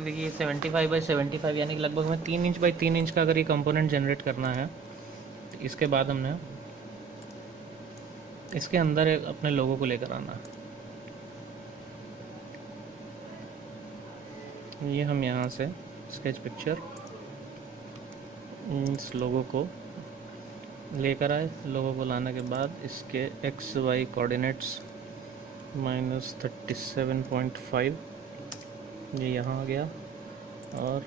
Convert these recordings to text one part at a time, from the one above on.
देखिए 75/75 यानी कि लगभग हमें 3 इंच का अगर ये कंपोनेंट जनरेट करना है तो इसके बाद हमने इसके अंदर एक अपने लोगों को लेकर आना है। ये हम यहाँ से स्केच पिक्चर इस लोगों को लेकर आए। लोगों को लाने के बाद इसके XY कोऑर्डिनेट्स -37.5 ये यहाँ आ गया और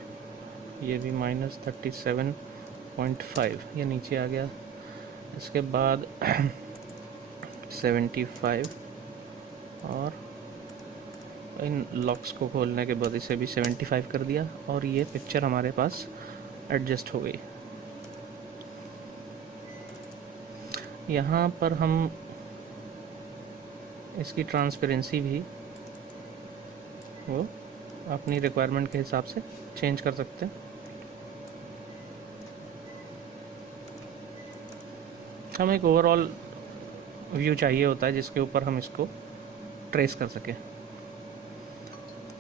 ये भी -37.5 ये नीचे आ गया। इसके बाद 75 और इन लॉक्स को खोलने के बाद इसे भी 75 कर दिया और ये पिक्चर हमारे पास एडजस्ट हो गई। यहाँ पर हम इसकी ट्रांसपेरेंसी भी वो अपनी रिक्वायरमेंट के हिसाब से चेंज कर सकते हैं। हमें एक ओवरऑल व्यू चाहिए होता है जिसके ऊपर हम इसको ट्रेस कर सकें।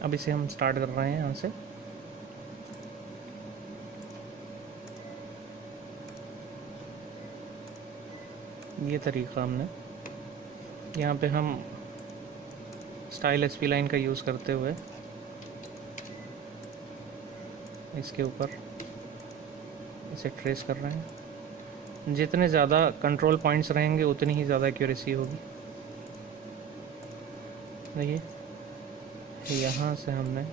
अब इसे हम स्टार्ट कर रहे हैं यहाँ से। ये तरीका हमने यहाँ पे हम स्टाइल SP लाइन का यूज़ करते हुए इसके ऊपर इसे ट्रेस कर रहे हैं। जितने ज़्यादा कंट्रोल पॉइंट्स रहेंगे उतनी ही ज़्यादा एक्यूरेसी होगी। देखिए यहाँ से हमने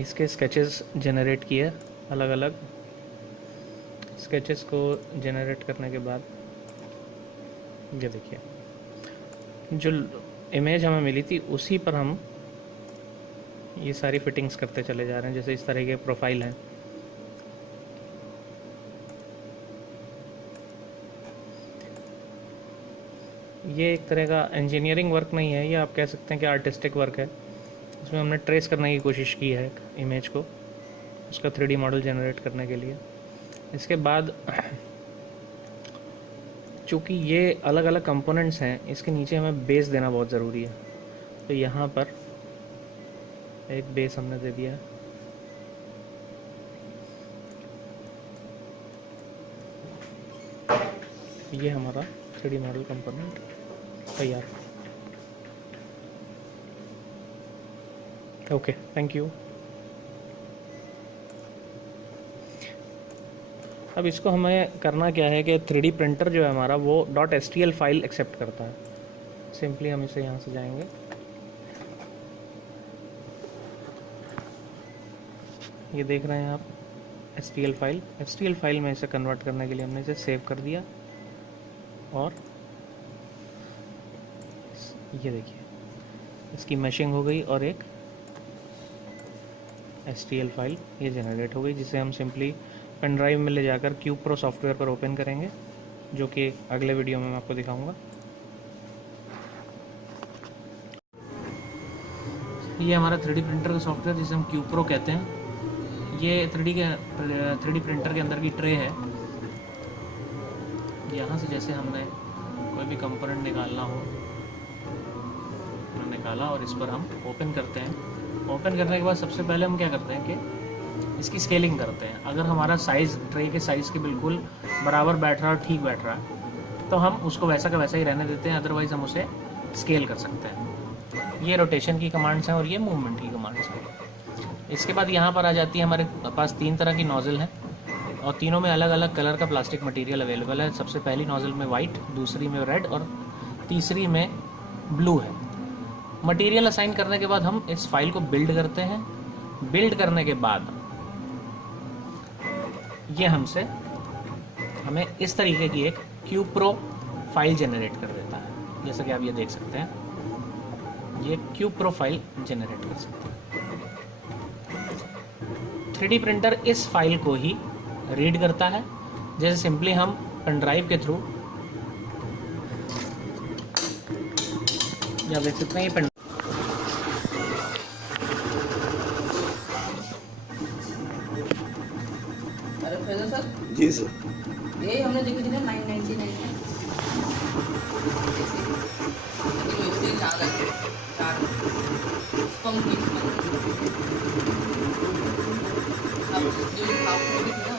इसके स्केचेस जनरेट किए। अलग अलग स्केचेस को जनरेट करने के बाद ये देखिए जो इमेज हमें मिली थी उसी पर हम ये सारी फिटिंग्स करते चले जा रहे हैं। जैसे इस तरह के प्रोफाइल हैं, ये एक तरह का इंजीनियरिंग वर्क नहीं है, ये आप कह सकते हैं कि आर्टिस्टिक वर्क है। इसमें हमने ट्रेस करने की कोशिश की है इमेज को, उसका 3D मॉडल जनरेट करने के लिए। इसके बाद चूँकि ये अलग अलग कंपोनेंट्स हैं, इसके नीचे हमें बेस देना बहुत ज़रूरी है। तो यहाँ पर एक बेस हमने दे दिया। ये हमारा 3D मॉडल कंपोनेंट तैयार। Okay, thank you. अब इसको हमें करना क्या है कि 3D प्रिंटर जो है हमारा वो .stl फाइल एक्सेप्ट करता है। सिंपली हम इसे यहाँ से जाएंगे, ये देख रहे हैं आप STL फाइल में इसे कन्वर्ट करने के लिए हमने इसे सेव कर दिया और ये देखिए इसकी मैशिंग हो गई और एक STL फाइल ये जनरेट हो गई, जिसे हम सिंपली पेन ड्राइव में ले जाकर क्यूब प्रो सॉफ्टवेयर पर ओपन करेंगे, जो कि अगले वीडियो में मैं आपको दिखाऊंगा। ये हमारा 3D प्रिंटर का सॉफ्टवेयर जिसे हम क्यूब प्रो कहते हैं। ये 3D प्रिंटर के अंदर की ट्रे है। यहाँ से जैसे हमने कोई भी कंपोनेंट निकालना हो निकाला और इस पर हम ओपन करते हैं। ओपन करने के बाद सबसे पहले हम क्या करते हैं कि इसकी स्केलिंग करते हैं। अगर हमारा साइज़ ट्रे के साइज़ के बिल्कुल बराबर बैठ रहा है और ठीक बैठ रहा है तो हम उसको वैसा का वैसा ही रहने देते हैं, अदरवाइज़ हम उसे स्केल कर सकते हैं। ये रोटेशन की कमांड्स हैं और ये मूवमेंट की कमांड्स हैं। इसके बाद यहाँ पर आ जाती है हमारे पास 3 तरह की नोज़ल हैं और तीनों में अलग अलग कलर का प्लास्टिक मटेरियल अवेलेबल है। सबसे पहली नोज़ल में वाइट, दूसरी में रेड और तीसरी में ब्लू है। मटेरियल असाइन करने के बाद हम इस फाइल को बिल्ड करते हैं। बिल्ड करने के बाद ये हमें इस तरीके की एक क्यूब प्रो फाइल जनरेट कर देता है। जैसा कि आप ये देख सकते हैं, ये क्यूब प्रो फाइल जनरेट कर सकते हैं। 3D प्रिंटर इस फाइल को ही रीड करता है। जैसे सिंपली हम पेन ड्राइव के थ्रू या देख सकते हैं ये साइज है? ये हमने देखी थी ना 999 में, ऐसे लेकिन उससे ज़्यादा है, 4 स्पम की अब जो हाफ में थी ना